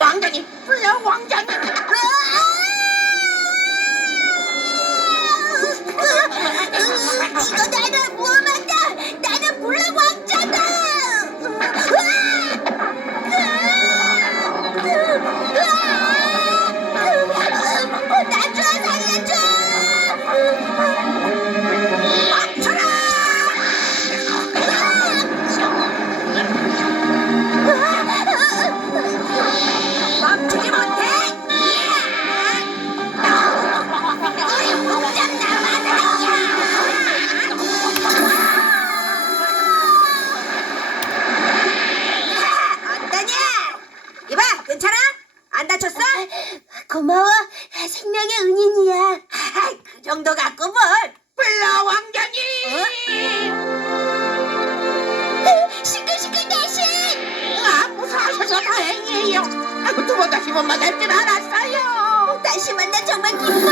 왕자님, 불려 왕자 괜찮아? 안 다쳤어? 고마워. 생명의 은인이야. 그 정도 갖고 뭘? 불러 왕자님. 시끌시끌 대신. 아, 무사하셔서 다행이에요. 두번 다시 못 만날 줄 알았어요. 다시 만나 정말 기뻐.